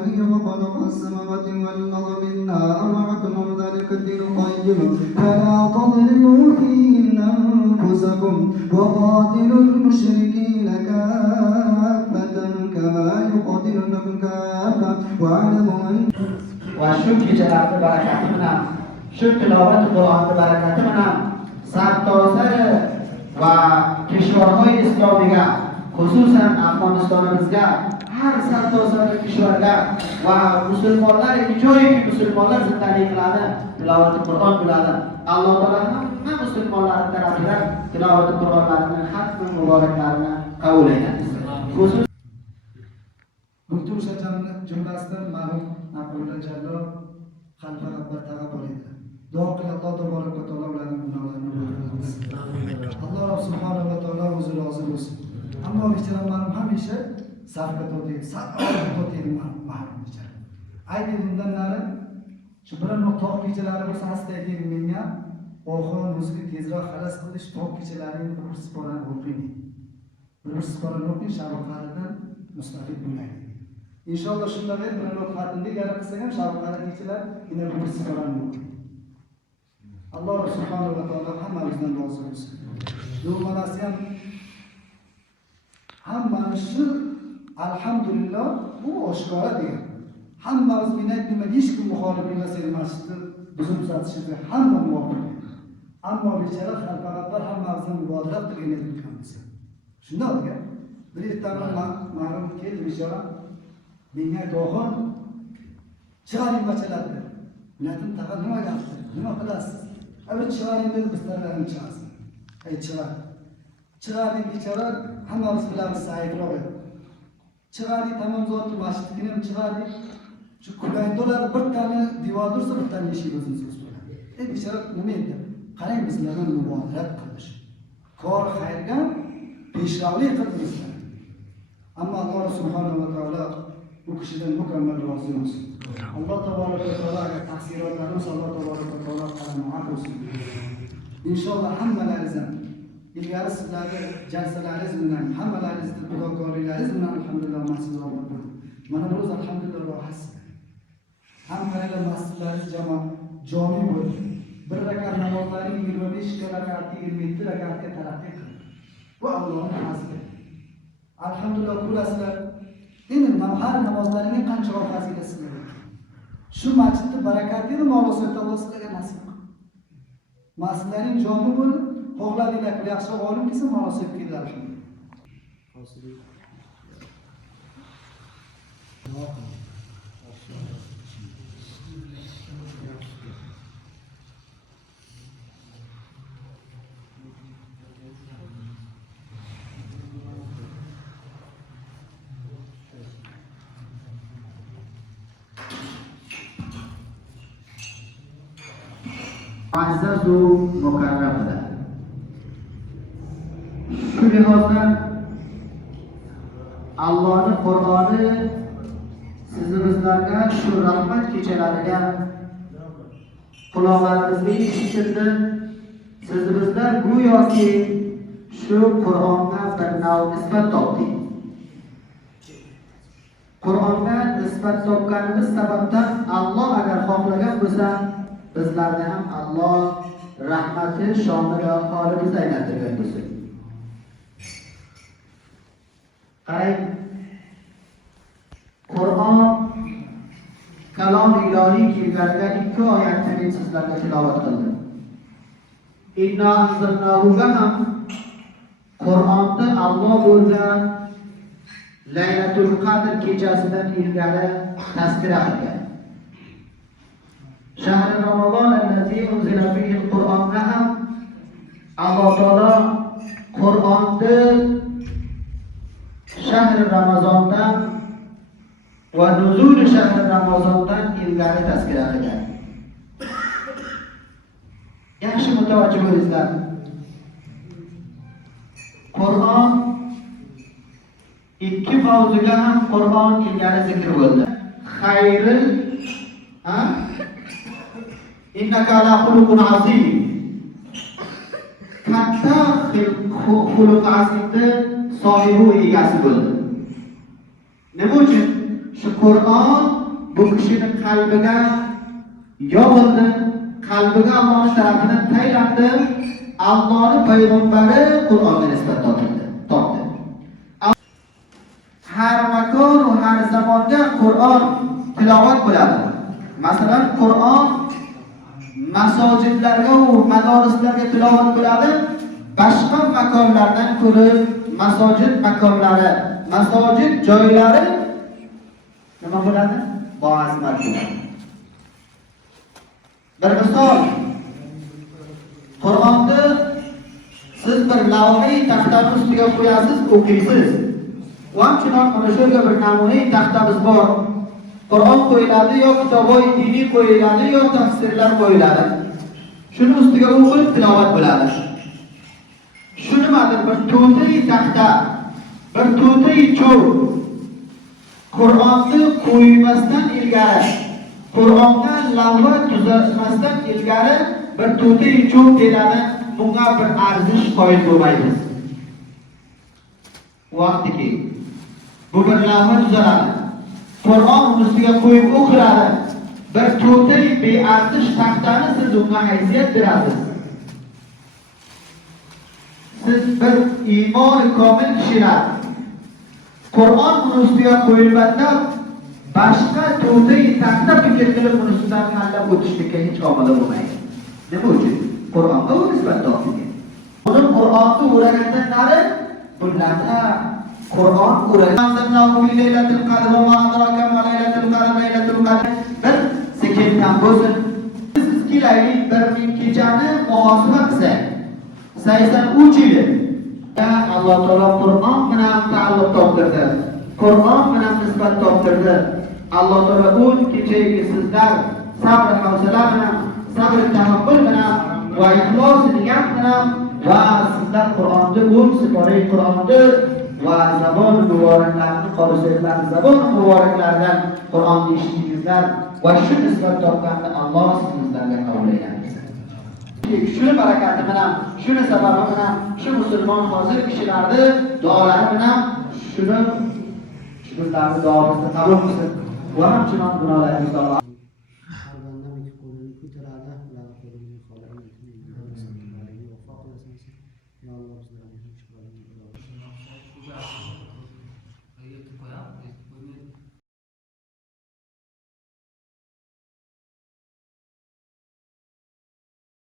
الذي خلق السماوات والأرض منها أربعة ذلك الدين القيم فلا تظلموا فيهن أنفسكم وقاتلوا المشركين كافة كما يقاتلونكم كافة واعلموا أن وشو كجلات بركات منا شو تلاوة القرآن بركات منا سرتاسر و کشورهای اسلامی خصوصا افغانستانimizga har سرتاسر کشورga و مسلمانlar joyi ki مسلمانlar zindalik qiladi tilovat Qur'on biladi Alloh taolo hamma musulmonlar tarafidan tilovat Qur'onlarini hatto muboraklarini qabul etadi. Butun o'sha jumlasidan ma'lum Abdulla Jallo xalqaro bir taqabul etdi. Duo qiling Alloh tabolak va taolo ularning gunohlarini kechirsin. Alloh subhanahu va taolo o'zi rozi bo'lsin. Ammo bicharalar hamisha safga to'taydi, safga to'taydi mahrum bichara. Ayni bundan nari shu bir tog' kechalari bo'lsa hasta aytaydi menga, oxir o'ziga tezroq xalas qilish tog' kechalarining bir sporani o'qiydi. Bir sporani o'qiy shavqatidan mustafid bo'ladi. İnşallah shunda bir xatni yara qilsak ham shavqatli kechalar yana bir sporani o'qiydi. Alloh subhanahu va taolo hammamizdan rozi bo'lsin. Bu manasi ham hammani shu alhamdulillah bu oshkora degan. Hammamiz minat nima hech kim muxolif emas masjidni buzib tuzatishga hamma muvofiq. Ammo bechara xalqlar hammamizdan mubodarat qilgan ekanmiz. Shunday bir ertaman ma'lum keldi bechara menga to'g'on chiroyli bachalardi. Minatim tag'in nima yapti? Nima qilasiz? Abi chiroyli deb bizlarni chiqarsin. Ay chiroyli. Chiroyli bechara hammamiz bilamiz sayfroq edi. Chiroyli tamom zotli masjidni ham chiroyli. Shu kulaydolar bir tane devor tursa bir tane eshik o'zini so'z bo'ladi. Bechara nima edi? Qarang bizlarga mubodarat qilish. Kor xayrga peshravlik qilishlar. Ammo Alloh subhanahu va taolo bu kishidan mukammal rozi bo'lsin. Alloh tabolak va taolo taqsirotlarimiz Alloh tabolak va taolo qaramaga bo'lsin. Inshaalloh hammalaringizdan ilgari sizlarga jalsalaringiz bilan hammalaringizni duokorliklaringiz bilan alhamdulillah masjid bo'ldi. Mana bu o'zi alhamdulillah rohasiz. Hammalar masjidlaringiz jami bo'ldi. Bir rakat namozlaring 25 rakat 27 rakatga taraqqiy qildi. Bu Allohning fazli. Alhamdulillah ko'rasizlar. Endi har namozlaringga qancha fazilat bor. Shu masjidda barakatli Mavloso Alloh sizlarga nasib qildi. Masjidlaring jami bo'ldi. Xohladinglar yaxshi olim kelsa Mavloso keldilar. Aziz u mukarramlar. Shu lihozdan Allohning Qur'oni sizlarga shu rahmat kechalariga quloqlaringizga eshitildi. Sizlar go'yoki shu Qur'onga bir nav nisbat topdingiz. Qur'onga nisbat topganimiz sababdan Alloh agar xohlagan bo'lsa bizlarga ham Alloh rahmati shomila holimizni aylantirgan bo'lsin. Qarang, Qur'on kalom ilohiy kelganiga 2 oyatni men sizlarga tilovat qildim. Inna anzalnahu ham Qur'onni Alloh bo'lgan Laylatul Qadr kechasidan ilgari tasdira qilgan. Shahr Ramazon allazi unzila fihi al-Qur'on ham Alloh taolo Qur'onni shahr Ramazondan va nuzul shahr Ramazondan ilgari tasdira qilgan. Yaxshi mutavajjih bo'linglar. Qur'on ikki mavzuga ham Qur'on ilgari zikr bo'ldi. Xayri innaka ala xuluqun azim. Katta xuluq azimni sohibi egasi bo'ldi. Nima uchun? Shu Qur'on bu kishining qalbiga yog'ildi, qalbiga Alloh tarafidan taylandi. Allohning payg'ambari Qur'onga nisbat topdi. Har makon va har zamonda Qur'on tilovat bo'ladi. Masalan, Qur'on masojidlarga va madorislarga tilovat bo'ladi. Boshqa makonlardan ko'ra masojid makonlari, masojid joylari nima bo'ladi? Boazmat bo'ladi. Bir misol, Qur'onni siz bir lavhiy taxtaning ustiga qo'yasiz, o'qiysiz. Va shundan mana shu yerga bir namunai taxtamiz bor. Qur'on qo'yiladi yo kitoboy diniy qo'yiladi yo tafsirlar qo'yiladi. Shuni ustiga o'qib tilovat bo'ladi. Shu nimadir? Bir to'tiy taxta, bir to'tiy cho'g. Qur'onni qo'ymasdan ilgari, Qur'onga lavha tuzatmasdan ilgari bir to'tiy cho'g keladi. Bunga bir arzish qoyil bo'lmaymiz. Vaqtiki bu bir lavha tuzaladi. Qur'on ustiga qo'yib o'qiladi. Bir to'tiy bearzish taxtani siz unga haysiyat berasiz. Siz bir iymoni komil kishilar. Qur'on ustiga qo'yilganda boshqa to'tiy taxta fikr qilib uni ustidan hallab o'tishlikka hech omili bo'lmaydi. Nima uchun? Qur'onga u nisbat topdi. Uni Qur'onni o'ragandan nari bunlarda Qur'on o'ragandan laylatul qadr va adraka ma laylatul qadr laylatul qadr bir sekin ham bo'lsin. Siz kelaylik bir ming kechani muhosaba qilsak 83 yil. Alloh taolo Qur'on bilan ta'alluq toptirdi. Qur'on bilan nisbat toptirdi. Alloh taolo o'z kechagi sizlar sabr havsala bilan, sabr tahammul bilan va ixlos niyat bilan va sizlar Qur'onni o'z sifatlari Qur'onni va zabon muboraklarni qo'lsizlar, zabon muboraklaridan Qur'onni eshitdingizlar va shu nisbat topganda Alloh sizlarga qabul etsin. Shuni barakati bilan, shuni sababi bilan, shu musulmon hozir kishilarni duolari bilan shuni bizlarni duomizni qabul qilsin. Va hamchinon gunohlarimizni